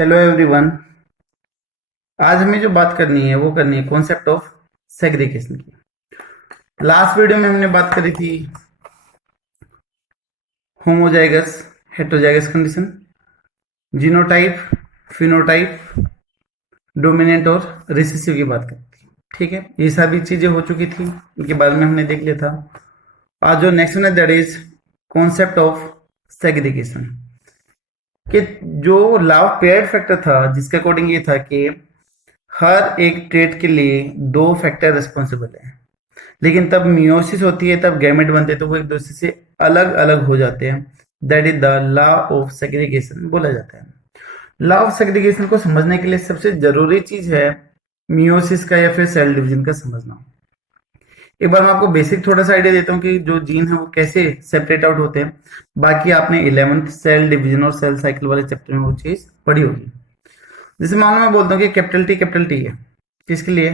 Hello everyone. आज हमें जो बात करनी है वो करनी है कॉन्सेप्ट ऑफ सेग्रीगेशन की। लास्ट वीडियो में हमने बात करी थी homozygous heterozygous condition, genotype, phenotype, dominant और रिसेसिव की बात करी थी। ठीक है, ये सभी चीजें हो चुकी थी, इनके बारे में हमने देख लिया था। आज जो नेक्स्ट वन है that is concept of segregation कि जो लॉ ऑफ पेयर्ड फैक्टर था, जिसके अकॉर्डिंग ये था कि हर एक ट्रेट के लिए दो फैक्टर रिस्पॉन्सिबल है, लेकिन तब मियोसिस होती है, तब गैमेट बनते हैं तो वो एक दूसरे से अलग अलग हो जाते हैं। That is the law of segregation बोला जाता है। लॉ ऑफ सेग्रीगेशन को समझने के लिए सबसे जरूरी चीज है मियोसिस का या फिर सेल डिवीजन का समझना। एक बार मैं आपको बेसिक थोड़ा सा आइडिया देता हूँ कि जो जीन है वो कैसे सेपरेट आउट होते हैं। बाकी आपने 11th सेल डिवीजन और सेल साइकिल वाले चैप्टर में वो चीज पढ़ी होगी। जैसे मान लो मैं बोलता हूँ कि कैपिटल टी है, किसके लिए?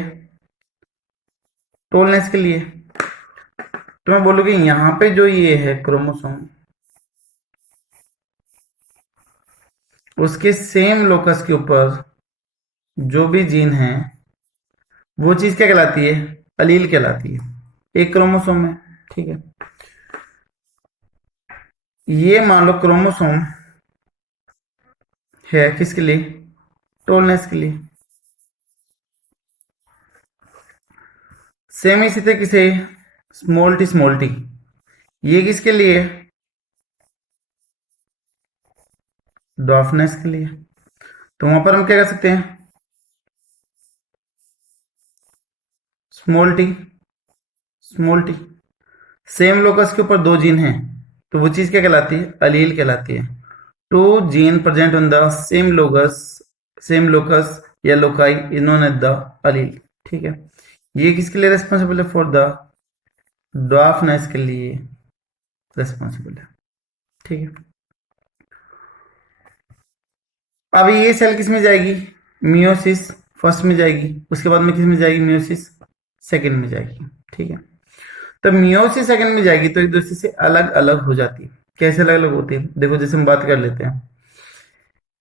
टोलनेस के लिए। तो मैं बोलूँ कि यहाँ पे जो ये है क्रोमोसोम, उसके सेम लोकस के ऊपर जो भी जीन है वो चीज क्या कहलाती है? अलील कहलाती है। एक क्रोमोसोम है, ठीक है। ये मान लो क्रोमोसोम है किसके लिए? टोलनेस के लिए। सेम इसी तरीके से स्मॉल टी ये किसके लिए? डॉर्फनेस के लिए। तो वहां पर हम क्या कर सकते हैं? स्मॉल टी सेम लोकस के ऊपर दो जीन हैं तो वो चीज क्या कहलाती है? अलील कहलाती है। Two gene present on the same locus या loci is known as the allele. ठीक है, ये किसके लिए रेस्पॉन्सिबल है? फॉर द ड्वार्फनेस के लिए रेस्पॉन्सिबल है। ठीक है, अब ये सेल किस में जाएगी? मियोसिस फर्स्ट में जाएगी, उसके बाद में किस में जाएगी? मियोसिस सेकंड में जाएगी। ठीक है, तो मियोसिस सेकंड में जाएगी तो एक दूसरे से अलग अलग हो जाती है। कैसे अलग अलग होती है? देखो, जैसे हम बात कर लेते हैं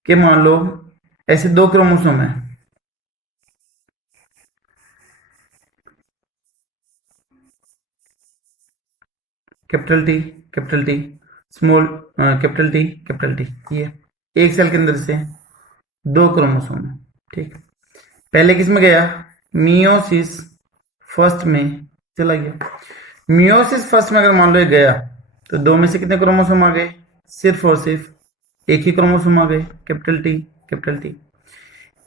कि मान लो ऐसे दो क्रोमोसोम है, capital T small capital T, ये एक सेल के अंदर से दो क्रोमोसोम है। ठीक, पहले किस में गया? मियोसिस फर्स्ट में चला गया। मियोसिस फर्स्ट में अगर मान लो ये गया तो दो में से कितने क्रोमोसोम आ गए? सिर्फ और सिर्फ एक ही क्रोमोसोम आ गए, कैपिटल टी।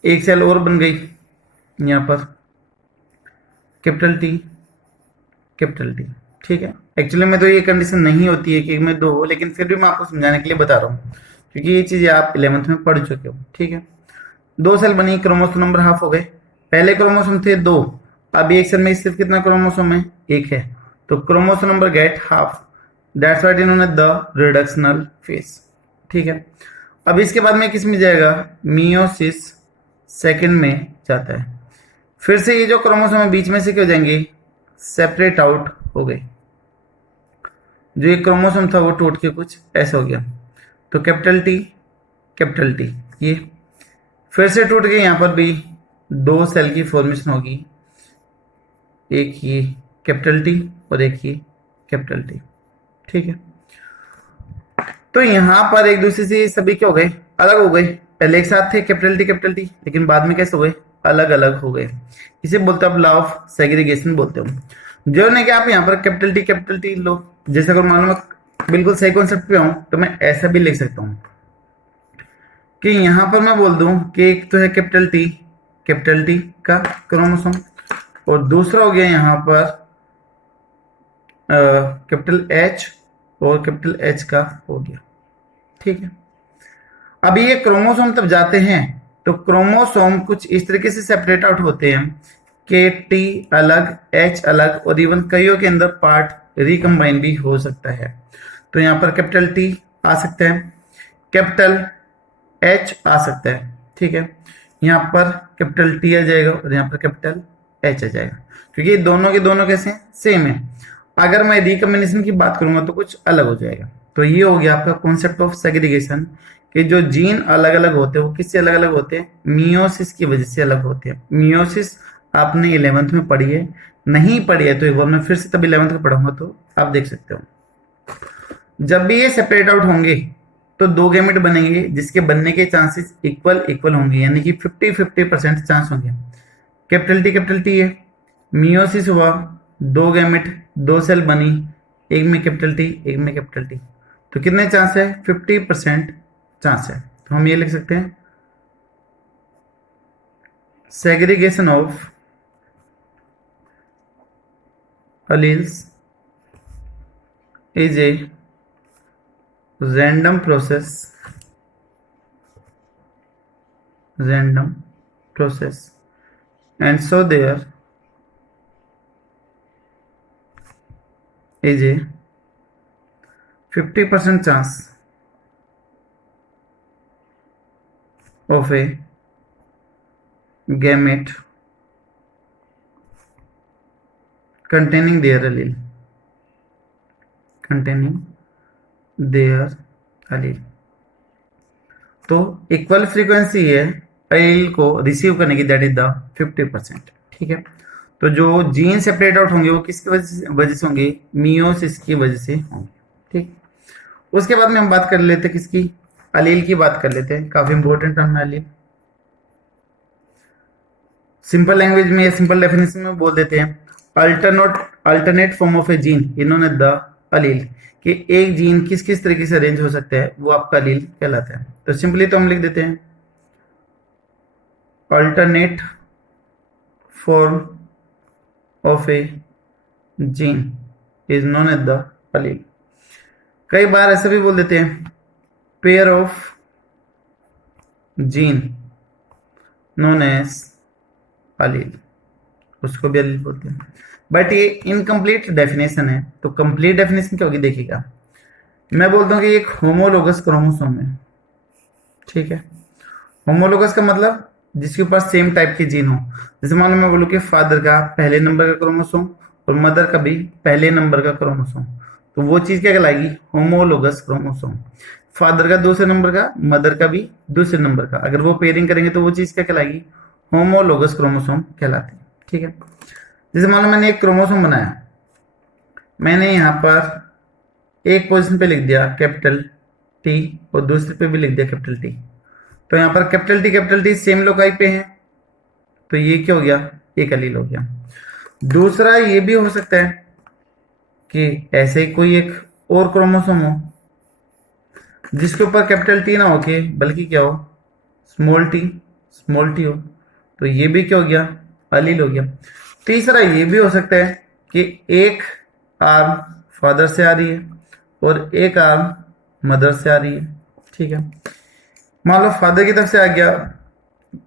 एक सेल और बन गई यहाँ पर, कैपिटल टी। ठीक है, एक्चुअली में तो ये कंडीशन नहीं होती है कि एक में दो हो, लेकिन फिर भी मैं आपको समझाने के लिए बता रहा हूँ क्योंकि ये चीजें आप 11th में पढ़ चुके हो। ठीक है, दो सेल बनी, क्रोमोसोम नंबर हाफ हो गए। पहले क्रोमोसोम थे दो, अब एक सेल में सिर्फ कितना क्रोमोसोम है? एक है, तो chromosome number gate half. That's what इन्होंने द रिडक्शनल फेज। ठीक है, अब इसके बाद में किस में जाएगा? मियोसिस सेकंड में जाता है। फिर से ये जो क्रोमोसोम है बीच में से क्या हो जाएंगे? सेपरेट आउट हो गए। जो एक क्रोमोसोम था वो टूट के कुछ ऐसा हो गया, तो कैपिटल टी ये फिर से टूट गए। यहां पर भी दो सेल की फॉर्मेशन होगी, एक ये कैपिटल टी और एक ये कैपिटल टी। ठीक है, तो यहां पर एक दूसरे से सभी क्या हो गए? अलग हो गए। पहले एक साथ थे कैपिटल टी, लेकिन बाद में कैसे हो गए? अलग अलग हो गए। इसे बोलते हैं लॉ ऑफ सेग्रीगेशन बोलते हो। जो नहीं कि आप यहाँ पर कैपिटल टी लो, जैसे अगर मान लो मैं बिल्कुल सही कॉन्सेप्ट पे हूं तो मैं ऐसा भी लिख सकता हूं कि यहां पर मैं बोल दूं कि एक तो है कैपिटल टी का क्रोमोसोम और दूसरा हो गया यहां पर कैपिटल एच और कैपिटल एच का हो गया। ठीक है, अब ये क्रोमोसोम तब जाते हैं तो क्रोमोसोम कुछ इस तरीके से सेपरेट आउट होते हैं कि टी अलग, एच अलग, और इवन कईयों के अंदर पार्ट रिकम्बाइन भी हो सकता है। तो यहाँ पर कैपिटल टी आ सकता है, कैपिटल एच आ सकता है। ठीक है, यहाँ पर कैपिटल टी आ जाएगा और यहाँ पर कैपिटल एच आ जाएगा, क्योंकि दोनों के दोनों कैसे सेम है। अगर मैं रिकम्बिनेशन की बात करूंगा तो कुछ अलग हो जाएगा। तो ये हो गया आपका कॉन्सेप्ट ऑफ सेग्रीगेशन कि जो जीन अलग अलग होते हैं वो किससे अलग अलग होते हैं, मियोसिस की वजह से अलग होते हैं। मियोसिस आपने 11th में पढ़ी है, नहीं पढ़ी है तो एक बार मैं फिर से तब 11th का पढ़ाऊंगा तो आप देख सकते हो। जब भी ये सेपरेट आउट होंगे तो दो गैमेट बनेंगे जिसके बनने के चांसेस इक्वल इक्वल होंगे, यानी कि 50-50% चांस होंगे। कैपिटल टी है, मियोसिस हुआ, दो गैमेट, दो सेल बनी, एक में कैपिटल टी एक में कैपिटल टी, तो कितने चांस है, 50% चांस है। तो हम ये लिख सकते हैं segregation of alleles is a random process and so there is a 50% chance of a gamete containing their allele तो इक्वल फ्रीक्वेंसी है एलील को रिसीव करने की, दैट इज द 50%। ठीक है, तो जो जीन सेपरेट आउट होंगे वो किसकी वजह से होंगे, मियोसिस की वजह से होंगे। ठीक, उसके बाद में हम बात कर लेते हैं किसकी, एलील की बात कर लेते हैं। काफी इंपॉर्टेंट टर्म है एलील। सिंपल लैंग्वेज में, सिंपल डेफिनेशन में बोल देते हैं alternate form of a gene इन्होंने द अलील, कि एक जीन किस किस तरीके से अरेंज हो सकता है वो आपका अलील कहलाता है। तो सिंपली तो हम लिख देते हैं alternate form of a gene is known as the allele. कई बार ऐसे भी बोल देते हैं pair of gene known as allele, उसको भी अलील बोलते हैं। बट ये इनकम्प्लीट डेफिनेशन है, तो कंप्लीट डेफिनेशन क्या होगी देखिएगा। मैं बोलता हूँ कि एक होमोलोगस क्रोमोसोम है। ठीक है, होमोलोगस का मतलब जिसके ऊपर सेम टाइप के जीन हो। जैसे मान लो मैं बोलूँ कि फादर का पहले नंबर का क्रोमोसोम और मदर का भी पहले नंबर का क्रोमोसोम, तो वो चीज क्या कहलाएगी, होमोलोगस क्रोमोसोम। फादर का दूसरे नंबर का, मदर का भी दूसरे नंबर का, अगर वो पेयरिंग करेंगे तो वो चीज क्या कहलाएगी, होमोलोगस क्रोमोसोम कहलाती है। ठीक है, जैसे मान लो मैंने एक क्रोमोसोम बनाया, मैंने यहाँ पर एक पोजीशन पे लिख दिया कैपिटल टी और दूसरे पे भी लिख दिया कैपिटल टी, तो यहाँ पर कैपिटल टी सेम लोकाई पे है, तो ये क्या हो गया, एक एलील हो गया। दूसरा ये भी हो सकता है कि ऐसे ही कोई एक और क्रोमोसोम हो जिसके ऊपर कैपिटल टी ना होके बल्कि क्या हो, स्मॉल टी हो, तो ये भी क्या हो गया, एलील हो गया। तीसरा ये भी हो सकता है कि एक आर्म फादर से आ रही है और एक आर्म मदर से आ रही है। ठीक है, मान लो फादर की तरफ से आ गया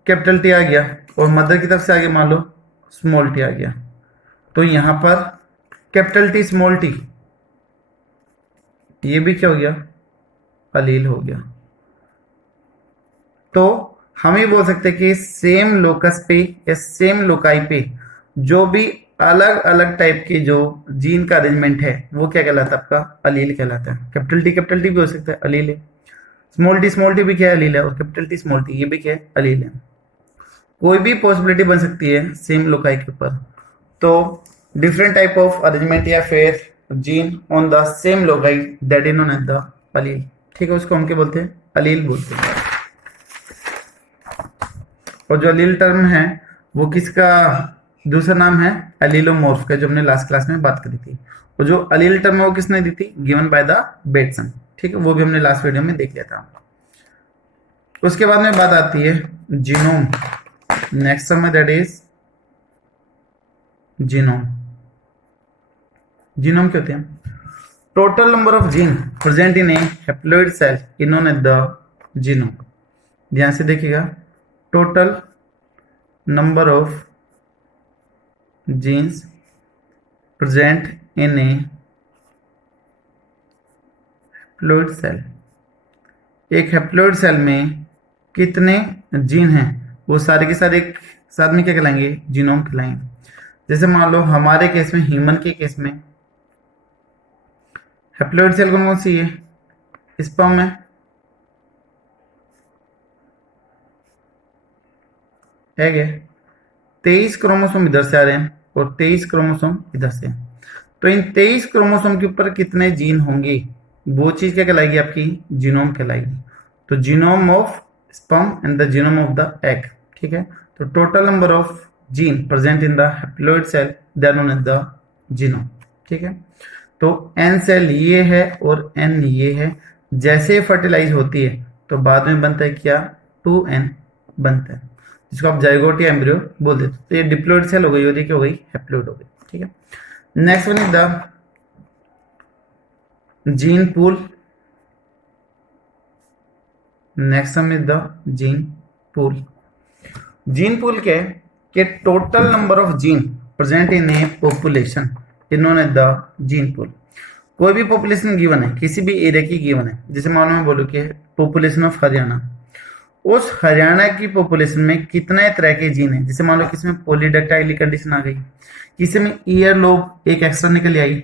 कैपिटल टी आ गया और मदर की तरफ से आ गया मान लो स्मॉल टी आ गया, तो यहां पर कैपिटल टी स्मॉल टी ये भी क्या हो गया, एलील हो गया। तो हम ये बोल सकते हैं कि सेम लोकस पे या सेम लोकाई पे जो भी अलग अलग टाइप के जो जीन का अरेंजमेंट है वो क्या कहलाता है, आपका एलील कहलाता है। कैपिटल टी भी हो सकता है, एलील है। स्मॉल टी भी क्या है, एलील है। और कैपिटल टी स्मॉल टी ये भी क्या है, एलील है। कोई भी पॉसिबिलिटी बन सकती है सेम लोकाई के ऊपर। तो डिफरेंट टाइप ऑफ अरेंजमेंट या फिर gene on the same loci that is known as the allele. ठीक है, उसको हम क्या बोलते हैं, एलील बोलते हैं। और जो एलील टर्म है वो किसका दूसरा नाम है, एलीलोमॉर्फ का, जो हमने लास्ट क्लास में बात करी थी। और जो एलील टर्म है वो किसने दी थी, गिवन बाय द बेटसन। ठीक है, वो भी हमने लास्ट वीडियो में देख लिया था। उसके बाद में बात आती है जीनोम। नेक्स्ट टर्म है दैट इज जीनोम। जीनोम क्या होते हैं, total number of gene present in a haploid cell is known as the genome. ध्यान से देखिएगा, total number of genes present in a haploid cell। एक हैप्लॉइड सेल में कितने जीन हैं वो सारे के सारे एक साथ में क्या कहलाएंगे, जीनोम कहलाएंगे। जैसे मान लो हमारे केस में, ह्यूमन के केस में हैप्लॉइड सेल कौन सी है, स्पर्म है। है क्या, 23 क्रोमोसोम इधर से आ रहे हैं और 23 क्रोमोसोम इधर से। तो इन 23 क्रोमोसोम के ऊपर कितने जीन होंगे, वो चीज क्या कहलाएगी, आपकी जीनोम कहलाएगी। तो genome of sperm and the genome of the egg, ठीक है। तो total number of gene present in the haploid cell they are known as the genome, ठीक है। तो एन सेल ये है और एन ये है। जैसे फर्टिलाइज होती है तो बाद में बनता है क्या, 2n बनता है, जिसको आप जाइगोट या एम्ब्रियो बोल देते। तो ये डिप्लॉइड सेल हो गई और ये क्या हो गई, हैप्लॉइड हो गई, ठीक है। Next one is the gene pool. Next one is the gene pool. Gene pool क्या है कि total number of gene present in a population is known as the gene pool. कोई भी पॉपुलेशन गिवन है, किसी भी एरिया की given है, जैसे मान लो मैं बोलूँ कि पॉपुलेशन ऑफ हरियाणा, उस हरियाणा की पॉपुलेशन में कितने तरह के जीन है। जैसे मान लो किसी में पॉलीडेक्टाइली कंडीशन आ गई, किसी में ईयर लोब एक एक्स्ट्रा निकल आई,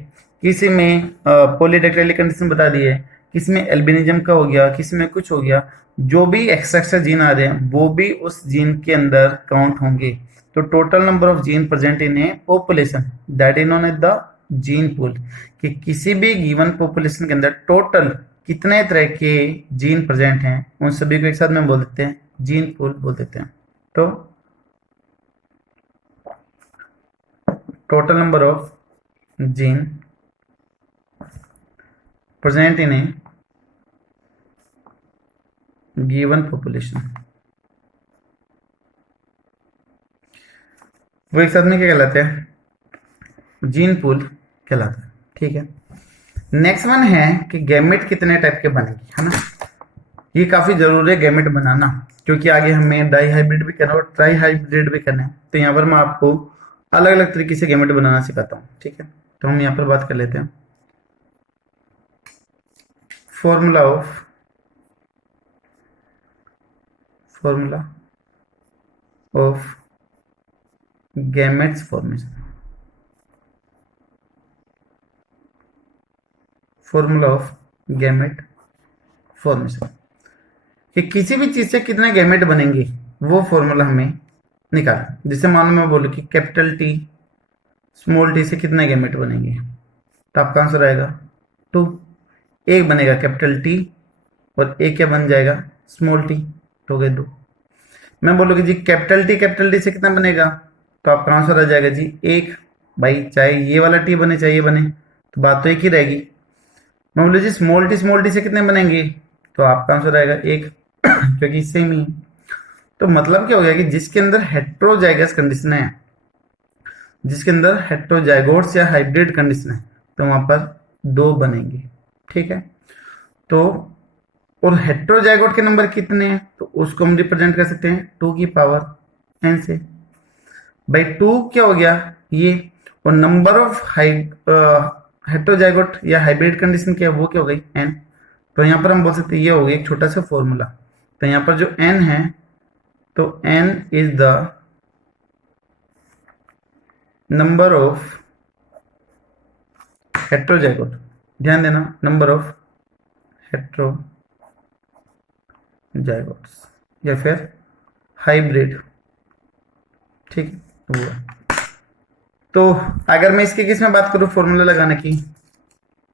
किसी में पॉलीडेक्टाइली कंडीशन बता दी है, किसी में एल्बिनिज्म का हो गया, किसी में कुछ हो गया। जो भी एक्स्ट्रा एक्स्ट्रा जीन आ रहे हैं वो भी उस जीन के अंदर काउंट होंगे। तो total number of gene present in a population that is known as the gene pool, कि किसी भी गिवन पॉपुलेशन के अंदर टोटल कितने तरह के जीन प्रेजेंट हैं, उन सभी को एक साथ में बोल देते हैं जीन पूल बोल देते हैं। तो total number of gene present in A given population, वो एक साथ में क्या कहलाते हैं, जीन पूल कहलाता है, ठीक है। नेक्स्ट वन है कि गैमेट कितने टाइप के बनेंगे, है ना। ये काफी जरूरी है गैमेट बनाना, क्योंकि आगे हमें डाई हाइब्रिड भी करना और ट्राई हाइब्रिड भी करना है। तो यहाँ पर मैं आपको अलग अलग तरीके से गैमेट बनाना सिखाता हूँ, ठीक है। तो हम यहाँ पर बात कर लेते हैं formula of gametes formation. Formula of gamete formation, कि किसी भी चीज से कितने गैमेट बनेंगे वो फॉर्मूला हमें निकालना। जैसे मान लो मैं बोलूँ कि कैपिटल टी स्मॉल टी से कितने गैमेट बनेंगे, तो आपका आंसर आएगा 2। एक बनेगा कैपिटल टी और एक क्या बन जाएगा, स्मॉल टी, तो हो गए 2। मैं बोलूँगी जी कैपिटल टी से कितना बनेगा, तो आपका आंसर आ जाएगा जी 1। भाई चाहे ये वाला टी बने चाहे ये बने, तो बात तो एक ही रहेगी। मैं बोलूँ जी स्मॉल टी से कितने बनेंगे, तो आपका आंसर आएगा 1, क्योंकि सेम ही है। तो मतलब क्या हो गया कि जिसके अंदर हेट्रोजाइगस कंडीशन है, जिसके अंदर हेट्रोजाइगोट्स या हाइब्रिड कंडीशन है, तो वहां पर 2 बनेंगे, ठीक है। तो और हेट्रोजाइगोट के नंबर कितने हैं, तो उसको हम रिप्रेजेंट कर सकते हैं 2 की पावर n से। भाई 2 क्या हो गया ये, और नंबर ऑफ हेट्रोजाइगोट या हाइब्रिड कंडीशन क्या है, वो क्या हो गई n। तो यहाँ पर हम बोल सकते हैं ये हो गया एक छोटा सा फॉर्मूला। तो यहाँ पर जो n है, तो n is the number of heterozygote, ध्यान देना, नंबर ऑफ हेट्रोजाइगोट्स या फिर हाइब्रिड, ठीक है। तो अगर मैं इसके केस में बात करूं फॉर्मूला लगाने की,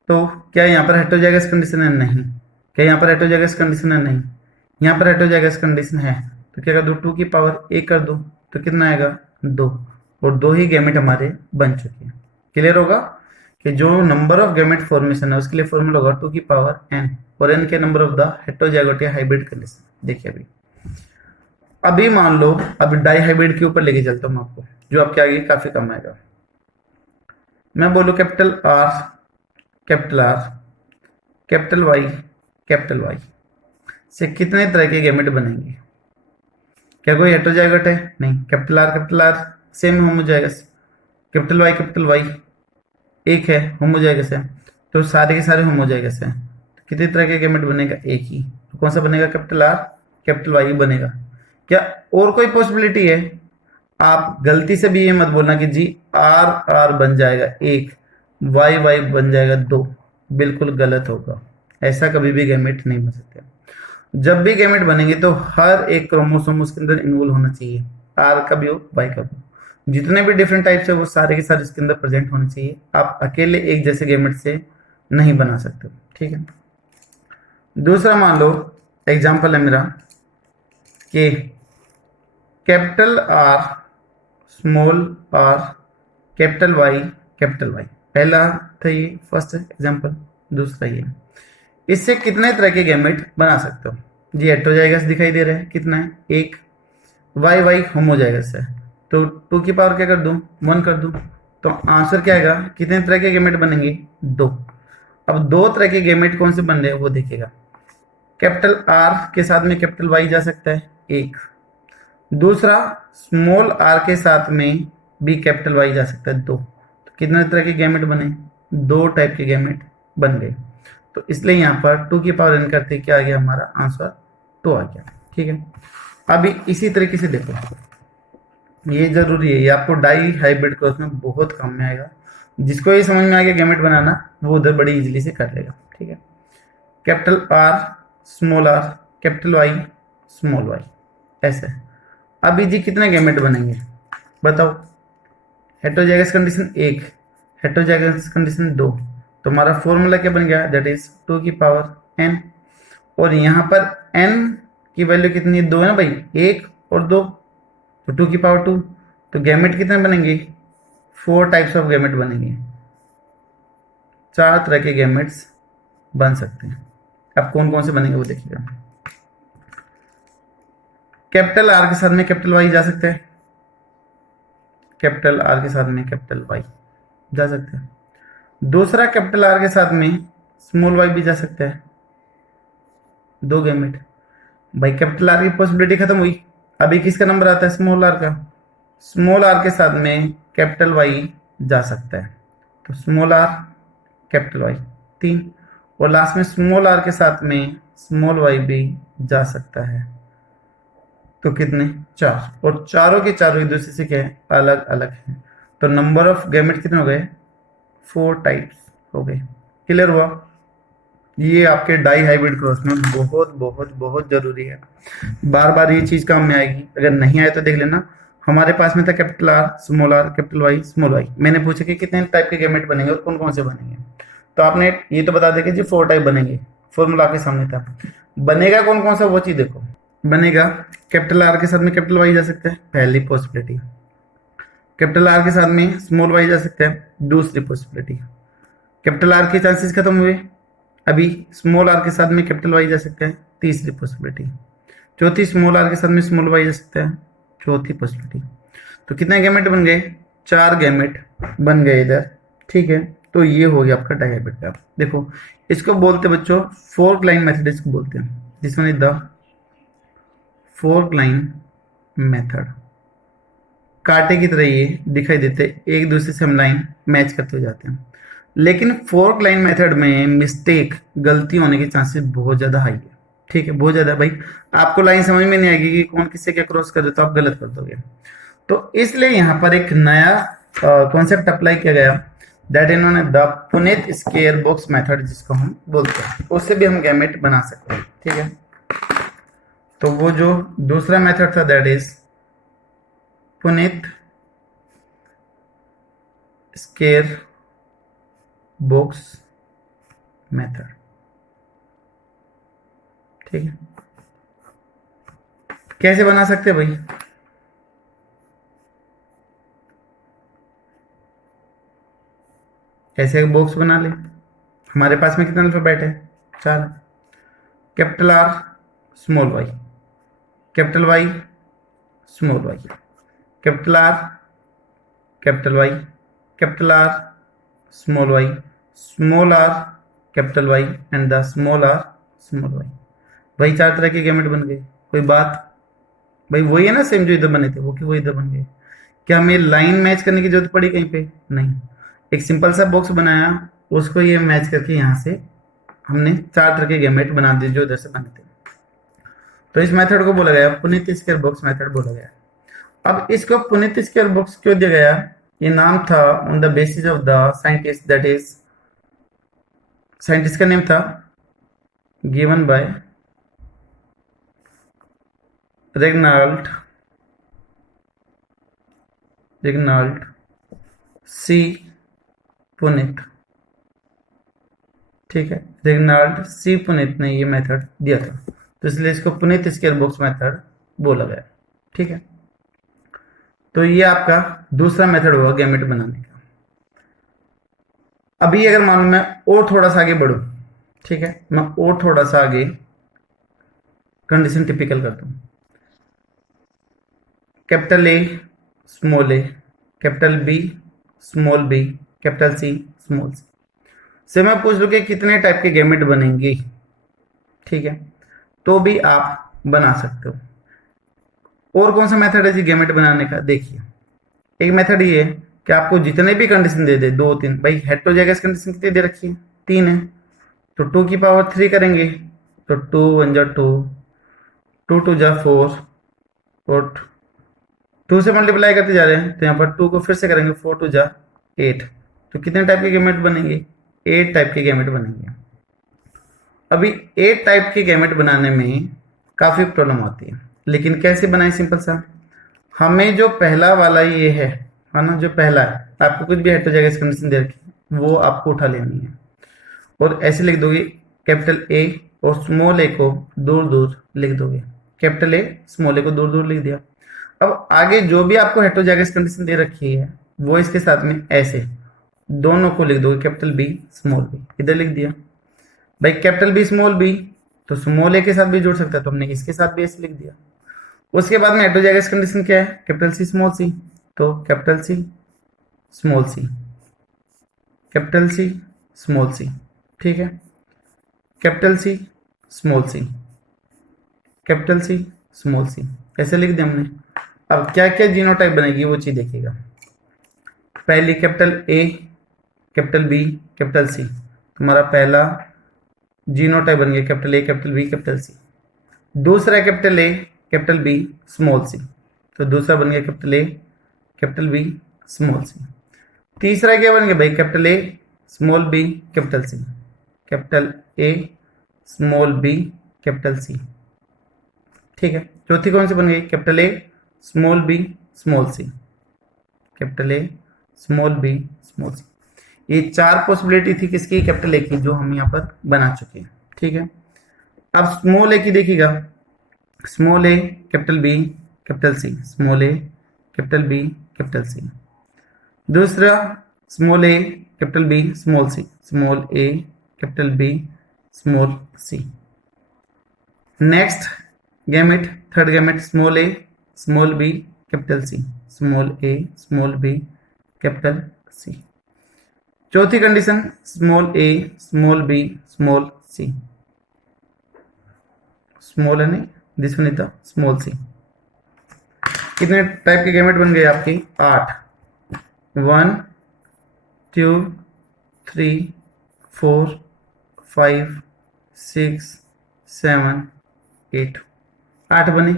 तो क्या यहाँ पर हेट्रोजाइगस कंडीशन है, नहीं। क्या यहाँ पर हेट्रोजाइगस कंडीशन है, नहीं। यहाँ पर हेट्रोजाइगस कंडीशन है, तो क्या कर दो 2 की पावर 1 कर दो, तो कितना आएगा 2, और 2 ही गैमेट हमारे बन चुके हैं। क्लियर होगा कि जो नंबर ऑफ गैमेट फॉर्मेशन है उसके लिए फॉर्मूला होगा 2 की पावर n, और n के नंबर ऑफ द हेट्रोजाइगोट या हाइब्रिड कंडीशन। देखिए अभी मान लो अभी डाई हाइब्रिड के ऊपर लेके चलता हूँ आपको, जो आपके आगे काफी कम आएगा। मैं बोलूँ कैपिटल R कैपिटल वाई से कितने तरह के गैमेट बनेंगे। क्या कोई हेट्रोजाइगोट है, नहीं। Capital R same homozygous, capital Y एक है होमोजाइगस है, तो सारे के सारे होमोजाइगस हैं। तो कितने तरह के गैमेट बनेगा, एक ही। तो कौन सा बनेगा, कैपिटल आर कैपिटल वाई बनेगा। क्या और कोई पॉसिबिलिटी है, आप गलती से भी ये मत बोलना कि जी आर बन जाएगा 1, वाई बन जाएगा 2, बिल्कुल गलत होगा। ऐसा कभी भी गैमेट नहीं बन सकते। जब भी गैमेट बनेंगे तो हर एक क्रोमोसोम उसके अंदर इन्वॉल्व होना चाहिए, आर का भी हो, वाई का भी हो, जितने भी डिफरेंट टाइप्स है वो सारे के सारे इसके अंदर प्रेजेंट होने चाहिए। आप अकेले एक जैसे गेमेट से नहीं बना सकते, ठीक है। दूसरा मान लो एग्जाम्पल है मेरा कि capital R small R capital Y capital Y, पहला था ये फर्स्ट एग्जाम्पल। दूसरा ये, इससे कितने तरह के गैमेट बना सकते हो जी। हेटेरोजाइगस दिखाई दे रहा है, कितना है, एक। वाई वाई होमोजाइगस है, तो 2 की पावर क्या कर दूं, 1 कर दूं, तो आंसर क्या आएगा, कितने तरह के गैमेट बनेंगे, 2। अब 2 तरह के गैमेट कौन से बन रहे हैं वो देखेगा। कैपिटल आर के साथ में कैपिटल वाई जा सकता है, एक। दूसरा स्मॉल आर के साथ में भी कैपिटल वाई जा सकता है, 2। तो कितने तरह के गैमेट बने, 2 टाइप के गैमेट बन गए। तो इसलिए यहाँ पर 2 की पावर n करते क्या आ गया, हमारा आंसर 2 आ गया, ठीक है। अभी इसी तरीके से देखो, ये जरूरी है, ये आपको डाई हाइब्रिड क्रॉस में बहुत काम में आएगा। जिसको ये समझ में आ गया गैमेट बनाना, वो उधर बड़ी इजीली से कर लेगा, ठीक है। Capital R small R capital Y small Y, ऐसे। अभी जी कितने गैमेट बनेंगे बताओ। हेटेरोजाइगस कंडीशन 1, हेटेरोजाइगस कंडीशन 2, तो हमारा फॉर्मूला क्या बन गया, दैट इज 2 की पावर n। और यहाँ पर n की वैल्यू कितनी है, 2 है ना भाई, 1 और 2, तो 2 की पावर 2। तो गैमेट कितने बनेंगे, 4 टाइप्स ऑफ गैमेट बनेंगे, 4 तरह के गैमेट्स बन सकते हैं। अब कौन कौन से बनेंगे वो देखिएगा। कैपिटल आर के साथ में कैपिटल वाई जा सकते हैं, कैपिटल आर के साथ में कैपिटल वाई जा सकते हैं। दूसरा कैपिटल आर के साथ में स्मॉल वाई भी जा सकता है, 2 गैमेट। भाई कैपिटल आर की पॉसिबिलिटी खत्म हुई, अभी किसका नंबर आता है, स्मॉल आर का। स्मॉल आर के साथ में कैपिटल वाई जा सकता है, तो स्मॉल आर कैपिटल वाई 3। और लास्ट में स्मॉल आर के साथ में स्मॉल वाई भी जा सकता है, तो कितने, 4। और चारों के चारों एक दूसरे से क्या है, अलग अलग है। तो नंबर ऑफ गैमेट कितने हो गए, 4 टाइप्स हो गए। क्लियर हुआ। ये आपके डाई हाइब्रिड क्रॉस में बहुत बहुत बहुत जरूरी है, बार बार ये चीज काम में आएगी। अगर नहीं आए तो देख लेना। हमारे पास में था capital R small R capital Y small Y, मैंने पूछा कि कितने टाइप के गैमेट बनेंगे और कौन कौन से बनेंगे, तो आपने ये तो बता देगा जी 4 टाइप बनेंगे, फॉर्मूला के सामने था। बनेगा कौन कौन सा वो चीज देखो। बनेगा कैपिटल आर के साथ में कैपिटल वाई जा सकता है, पहली पॉसिबिलिटी। कैपिटल आर के साथ में स्मॉल वाई जा सकता है, दूसरी पॉसिबिलिटी। कैपिटल आर के चांसेस खत्म हुए, अभी स्मॉल आर के साथ में कैपिटल वाई जा सकता है, तीसरी पॉसिबिलिटी। चौथी स्मॉल आर के साथ में स्मॉल वाई जा सकता है, चौथी पॉसिबिलिटी। तो कितने गैमेट बन गए, 4 गैमेट बन गए इधर, ठीक है। तो ये हो गया आपका डायहाइब्रिड का। देखो इसको बोलते बच्चों फोर्क लाइन मेथड, इसको बोलते हैं, जिसमें द फोर्क लाइन मेथड। कांटे की तरह ये दिखाई देते, एक दूसरे से हम लाइन मैच करते हुए जाते हैं। लेकिन फोर्क लाइन मेथड में मिस्टेक, गलती होने के चांसेस बहुत ज्यादा हाई है, ठीक है, बहुत ज्यादा। भाई आपको लाइन समझ में नहीं आएगी कि कौन किससे क्या क्रॉस कर रहे, तो आप गलत कर दोगे। तो इसलिए यहाँ पर एक नया कॉन्सेप्ट अप्लाई किया गया, दैट इन्होंने the Puneet square box method जिसको हम बोलते हैं, उससे भी हम गैमेट बना सकते हैं, ठीक है। तो वो जो दूसरा मेथड था that is Puneet square box method, ठीक है। कैसे बना सकते हैं भाई, ऐसे एक बॉक्स बना ले। हमारे पास में कितना अल्फाबेट है, 4। Capital R small Y capital Y small Y, capital R capital Y capital R small Y small R capital Y and the small R small Y. भाई 4 तरह के गैमेट बन गए, कोई बात। भाई वही है ना, सेम जो इधर बने थे वो, कि वो इधर बन गए। क्या हमें लाइन मैच करने की जरूरत पड़ी कहीं पे, नहीं। एक सिंपल सा बॉक्स बनाया, उसको ये मैच करके यहाँ से हमने 4 तरह के गैमेट बना दिए जो इधर से बने थे। तो इस मेथड को बोला गया पुनीत स्क्वायर बॉक्स मेथड बोला गया। अब इसको पुनीत स्क्वायर बॉक्स क्यों दिया गया, ये नाम था on the basis of the scientist, that is scientist का नेम था गिवन बाय रेग्नाल्ड रेगनाल्ड सी पुनित, ठीक है, रेगनाल्ड सी पुनित ने ये मेथड दिया था, तो इसलिए इसको पुनित स्क्वायर बॉक्स मेथड बोला गया, ठीक है। तो ये आपका दूसरा मेथड हुआ गैमेट बनाने का। अभी अगर मान लो मैं और थोड़ा सा आगे बढ़ूं, ठीक है, मैं और थोड़ा सा आगे कंडीशन टिपिकल करता हूं, capital A small A, capital B small B, capital C small c, से मैं पूछ लूं कि कितने टाइप के गैमेट बनेंगे, ठीक है, तो भी आप बना सकते हो। और कौन सा मेथड है जी गैमेट बनाने का, देखिए एक मेथड ये है कि आपको जितने भी कंडीशन दे दे, 2 3, भाई हेटेरोजाइगस कंडीशन कितनी दे रखी है, 3 है, तो 2 की पावर 3 करेंगे, तो 2 1 जा 2, 2 2 जा 4, और 2 से मल्टीप्लाई करते जा रहे हैं, तो यहाँ पर 2 को फिर से करेंगे, 4 2 जा 8, तो कितने टाइप के गैमेट बनेंगे, 8 टाइप के गैमेट बनेंगे। अभी 8 टाइप के गैमेट बनाने में काफी प्रॉब्लम आती है, लेकिन कैसे बनाए, सिंपल सा, हमें जो पहला वाला ये है ना, जो पहला है, आपको कुछ भी हेटेरोजाइगस कंडीशन दे रखी है वो आपको उठा लेनी है, और ऐसे लिख दोगे, कैपिटल ए और स्मॉल ए को दूर दूर लिख दोगे, कैपिटल ए स्मॉल ए को दूर दूर लिख दिया। अब आगे जो भी आपको हेटेरोजाइगस कंडीशन दे रखी है वो इसके साथ में ऐसे दोनों को लिख दोगे, कैपिटल बी स्मॉल बी, इधर लिख दिया। भाई कैपिटल बी स्मॉल बी तो स्मॉल ए के साथ भी जुड़ सकता है, तो हमने इसके साथ भी ऐसे लिख दिया। उसके बाद में हेटेरोजाइगस कंडीशन क्या है, कैपिटल सी स्मॉल सी, तो capital C small C, capital C small सी, ठीक है, capital C small C, capital C small सी, ऐसे लिख दिया हमने। अब क्या क्या जीनोटाइप बनेगी वो चीज देखिएगा। पहली capital A, capital B, capital C, तुम्हारा पहला जीनोटाइप बन गया, capital A, capital B, capital C. दूसरा capital A, capital B, small C, तो दूसरा बन गया capital A, capital B, small C. तीसरा क्या बन गया भाई, capital A, small B, capital C, capital A, small B, capital C, ठीक है। चौथी कौन सी बन गई, capital A, small B, small C, capital A, small B, small सी। ये 4 पॉसिबिलिटी थी किसकी, कैपिटल ए की, जो हम यहाँ पर बना चुके हैं, ठीक है। अब स्मॉल ए की देखिएगा, स्मॉल ए, capital B, capital C, small ए, कैपिटल बी, कैपिटल सी। दूसरा small A, capital B, small C, small A, capital B, small C. Next gamete, third gamete, small A, small B, capital C, small A, small B, capital C. चौथी condition, small A, small B, small C, small है नहीं, this one is the small C. कितने type के gamete बन गए आपके, 8, 1 2 3 4 5 6 7 8, 8 बने।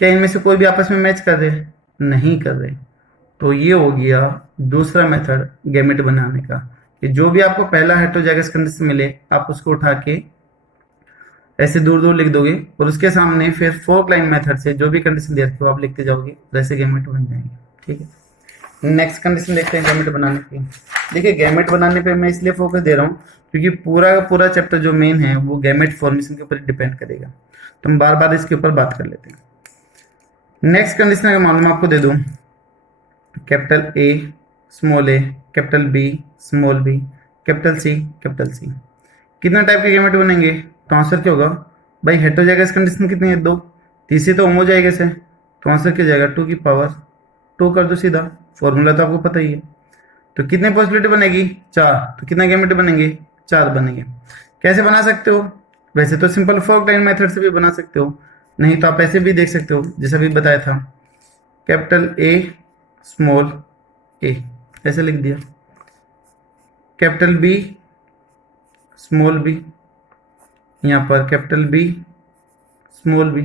क्या इनमें से कोई भी आपस में मैच कर रहे हैं, नहीं कर रहे, तो ये हो गया दूसरा मेथड गैमेट बनाने का, कि जो भी आपको पहला हेटेरोजाइगस कंडीशन मिले आप उसको उठा के ऐसे दूर दूर लिख दोगे, और उसके सामने फिर फोर्क लाइन मेथड से जो भी कंडीशन दे रखी हो आप लिखते जाओगे, वैसे गैमेट बन जाएंगे, ठीक है। नेक्स्ट कंडीशन देखते हैं गैमेट बनाने की। देखिए गैमेट बनाने पे मैं इसलिए फोकस दे रहा हूँ क्योंकि पूरा का पूरा चैप्टर जो मेन है वो गैमेट फॉर्मेशन के ऊपर डिपेंड करेगा, तो हम बार बार इसके ऊपर बात कर लेते हैं। नेक्स्ट कंडीशन अगर मालूम आपको दे दूं, capital A, small A, capital B, small B, capital C, capital C, कितना टाइप के गैमेट बनेंगे, तो आंसर क्या होगा भाई, हेटेरोजाइगस कंडीशन कितनी है, 2, तीसरी तो होमोजाइगस है, तो आंसर क्या जाएगा, 2 की पावर 2 कर दो सीधा, फॉर्मूला तो आपको पता ही है। तो कितने पॉसिबिलिटी बनेगी, 4, तो कितने गैमेट बनेंगे, 4 बनेंगे। कैसे बना सकते हो, वैसे तो सिंपल फोर्क लाइन मेथड से भी बना सकते हो, नहीं तो आप ऐसे भी देख सकते हो जैसा भी बताया था, कैपिटल ए, स्मॉल ए, ऐसे लिख दिया, कैपिटल बी, स्मॉल बी, यहाँ पर कैपिटल बी, स्मॉल बी।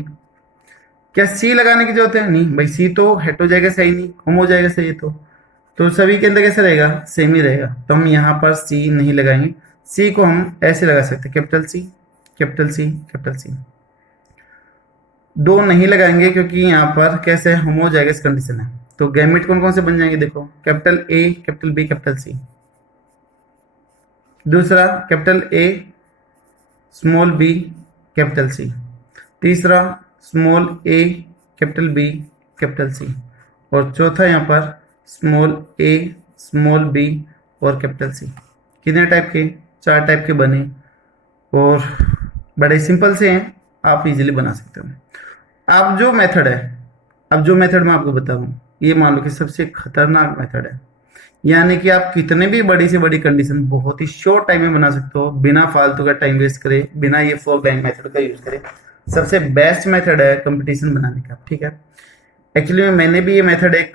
क्या सी लगाने की जरूरत है, नहीं भाई, सी तो हेटेरोजाइगस है ही नहीं, होमोजाइगस है ये तो सभी के अंदर कैसे रहेगा, सेम ही रहेगा, तो हम यहाँ पर सी नहीं लगाएंगे। सी को हम ऐसे लगा सकते हैं, capital C, capital C, capital C. 2 नहीं लगाएंगे क्योंकि यहाँ पर कैसे होमोजाइगस कंडीशन है, तो गैमेट कौन कौन से बन जाएंगे देखो, capital A, capital B, capital C. दूसरा capital A, small B, capital C. तीसरा स्मॉल ए, कैपिटल बी, कैपिटल सी। और चौथा यहाँ पर स्मॉल ए, स्मॉल बी और कैपिटल सी। कितने टाइप के? 4 टाइप के बने और बड़े सिंपल से हैं, आप इजीली बना सकते हो। अब जो मेथड मैं आपको बताऊं, ये मान लो कि सबसे खतरनाक मेथड है। यानी कि आप कितने भी बड़ी से बड़ी कंडीशन बहुत ही शॉर्ट टाइम में बना सकते हो, बिना फालतू का टाइम वेस्ट करे, बिना ये फोर लाइन मेथड का यूज करे। सबसे बेस्ट मेथड है कंपटीशन बनाने का, ठीक है। एक्चुअली में मैंने भी ये मेथड एक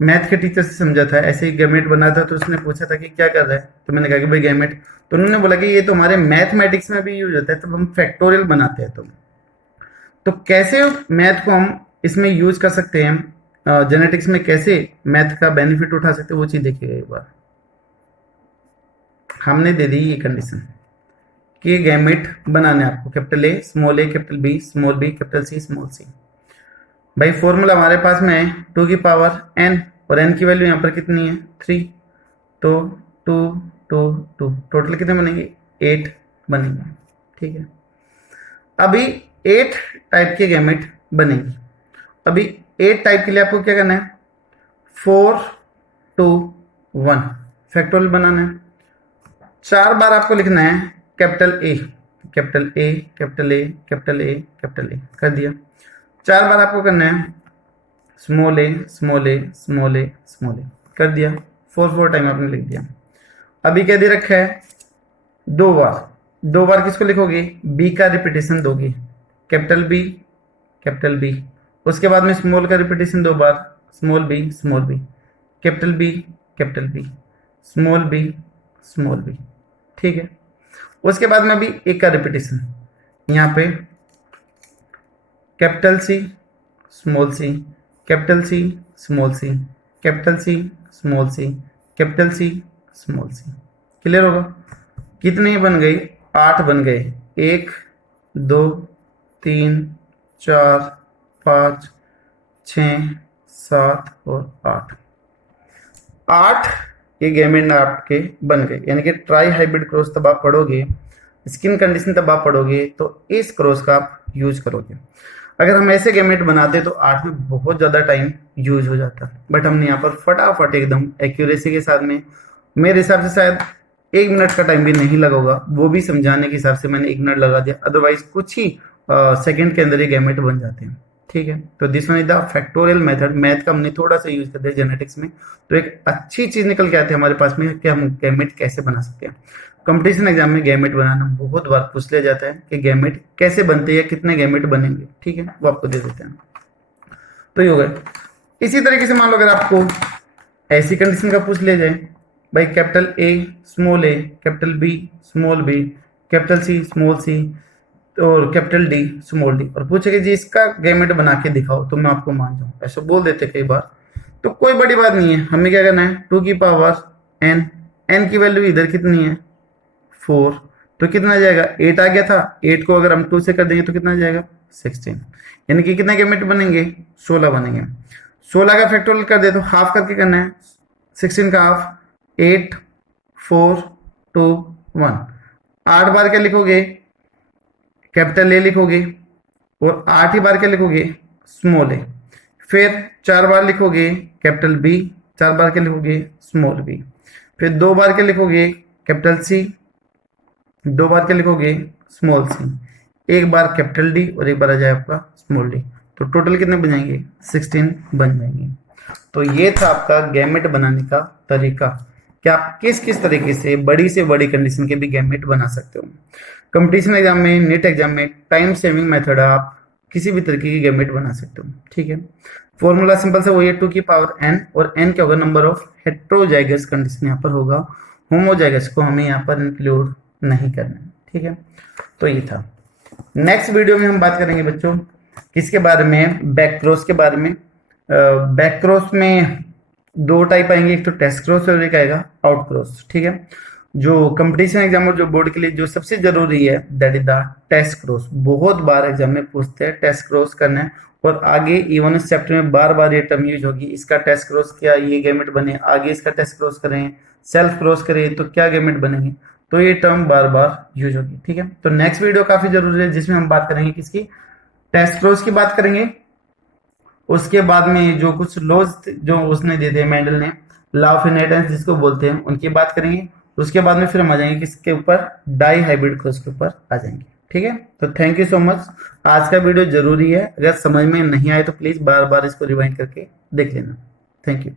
मैथ के टीचर से समझा था। ऐसे ही गैमेट बना था, तो उसने पूछा था कि क्या कर रहा है, तो मैंने कहा कि भाई गैमेट। तो उन्होंने बोला कि ये तो हमारे मैथमेटिक्स में भी यूज होता है, तब हम फैक्टोरियल बनाते हैं। तो कैसे मैथ को हम इसमें यूज कर सकते हैं, जेनेटिक्स में कैसे मैथ का बेनिफिट उठा सकते हैं, वो चीज देखिएगा एक बार। हमने दे दी ये कंडीशन कि गैमेट बनाने आपको, capital A, small A, capital B, small B, capital C, small C. भाई फॉर्मूला हमारे पास में है 2 की पावर n, और n की वैल्यू यहाँ पर कितनी है 3, तो 2 2 2 टोटल कितने बनेंगे 8 बनेंगे, ठीक है। अभी 8 टाइप के गैमेट बनेंगे। अभी 8 टाइप के लिए आपको क्या करना है, 4 2 1 फैक्टोरियल बनाना है। 4 बार आपको लिखना है capital A, capital A, capital A, capital A, capital A, कर दिया। 4 बार आपको करना है small A, small A, small A, small ए, कर दिया। 4 टाइम आपने लिख दिया। अभी क्या दे रखा है, 2 बार किसको लिखोगे, बी का रिपीटेशन दोगे, कैपिटल बी, कैपिटल बी। उसके बाद में स्मॉल का रिपीटेशन 2 बार, small B, small B, capital B, capital B, small B, small B, ठीक है। उसके बाद में अभी एक का रिपीटेशन यहाँ पे, capital C, small C, capital C, small C, capital C, small C, capital C, small सी। क्लियर होगा? कितने बन गए, 8 बन गए। 1 2 3 4 5 6 7 और 8 ये गैमेट आपके बन गए। यानी कि ट्राई हाइब्रिड क्रॉस तब आप पढ़ोगे, स्किन कंडीशन तब आप पढ़ोगे, तो इस क्रॉस का आप यूज करोगे। अगर हम ऐसे गैमेट बनाते तो 8 में बहुत ज़्यादा टाइम यूज हो जाता, बट हमने यहाँ पर फटाफट एकदम एक्यूरेसी के साथ में, मेरे हिसाब से शायद 1 मिनट का टाइम भी नहीं लगा होगा, वो भी समझाने के हिसाब से मैंने 1 मिनट लगा दिया। अदरवाइज कुछ ही सेकंड के अंदर ये गैमेट बन जाते हैं, ठीक है। तो this one is the factorial method. Math का हमने थोड़ा सा यूज कर दिया जेनेटिक्स में, तो एक अच्छी चीज निकल के आती है हमारे पास में कि हम गैमेट कैसे बना सकते हैं। कंपटीशन एग्जाम में गैमेट बनाना बहुत बार पूछ लिया जाता है कि गैमेट कैसे बनते हैं, कितने गैमेट बनेंगे, ठीक है, वो आपको दे देते हैं। तो ये हो गया। इसी तरीके से मान लो अगर आपको ऐसी कंडीशन का पूछ लिया जाए, भाई capital A, small A, capital B, small B, capital C, small C और कैपिटल डी, स्मॉल डी, और पूछे कि जी इसका गैमेट बना के दिखाओ, तो मैं आपको मान जाऊं, ऐसा बोल देते कई बार। तो कोई बड़ी बात नहीं है, हमें क्या करना है, 2 की पावर n की वैल्यू इधर कितनी है 4, तो कितना आ जाएगा 8 आ गया था। 8 को अगर हम 2 से कर देंगे तो कितना आ जाएगा 16। यानी कि कितने गैमेट बनेंगे 16 बनेंगे। 16 का फैक्टोरियल कर दे तो हाफ करके करना है, 16 का हाफ 8 4 2 1। 8 बार क्या लिखोगे, कैपिटल ए लिखोगे, और 8 ही बार क्या लिखोगे, स्मॉल ए। फिर 4 बार लिखोगे कैपिटल बी, 4 बार क्या लिखोगे, स्मॉल बी। फिर 2 बार क्या लिखोगे, कैपिटल सी, 2 बार क्या लिखोगे, स्मॉल सी। 1 बार कैपिटल डी और 1 बार आ जाए आपका स्मॉल डी। तो टोटल कितने बन जाएंगे 16 बन जाएंगे। तो ये था आपका गैमेट बनाने का तरीका कि आप किस किस तरीके से बड़ी कंडीशन के भी गैमेट बना सकते हो। कंपटीशन एग्जाम में, नीट एग्जाम में टाइम सेविंग मेथड आप किसी भी तरीके की गैमेट बना सकते हो, ठीक है। फॉर्मूला सिंपल से वही है 2 की पावर n, और n क्या होगा, नंबर ऑफ हेट्रोजाइगस कंडीशन यहाँ पर होगा, होमोजाइगस को हमें यहाँ पर इंक्लूड नहीं करना है, ठीक है। तो ये था। नेक्स्ट वीडियो में हम बात करेंगे बच्चों किसके बारे में, बैक क्रॉस के बारे में। बैक क्रॉस में 2 टाइप आएंगे, एक तो टेस्ट क्रॉस और एक आएगा आउट क्रॉस, ठीक है। जो कंपटीशन एग्जाम और जो बोर्ड के लिए जो सबसे जरूरी है that is the test cross. बहुत बार एग्जाम में पूछते हैं टेस्ट क्रॉस करना है, और आगे इवन इस चैप्टर में बार बार ये टर्म यूज होगी, इसका टेस्ट क्रॉस किया ये गैमेट बने, आगे इसका टेस्ट क्रॉस करें, सेल्फ क्रॉस करें तो क्या गैमेट बनेंगे, तो ये टर्म बार बार यूज होगी। ठीक है, तो नेक्स्ट वीडियो काफी जरूरी है जिसमें हम बात करेंगे किसकी, टेस्ट क्रॉस की बात करेंगे। उसके बाद में जो कुछ लॉज जो उसने दे दिए मेंडल ने, लॉ ऑफ इनहेरिटेंस जिसको बोलते हैं, उनकी बात करेंगे। उसके बाद में फिर हम आ जाएंगे किसके ऊपर, डाई हाइब्रिड क्रॉस के ऊपर आ जाएंगे। ठीक है, तो थैंक यू सो मच। आज का वीडियो जरूरी है, अगर समझ में नहीं आए तो प्लीज बार बार इसको रिवाइंड करके देख लेना। Thank you.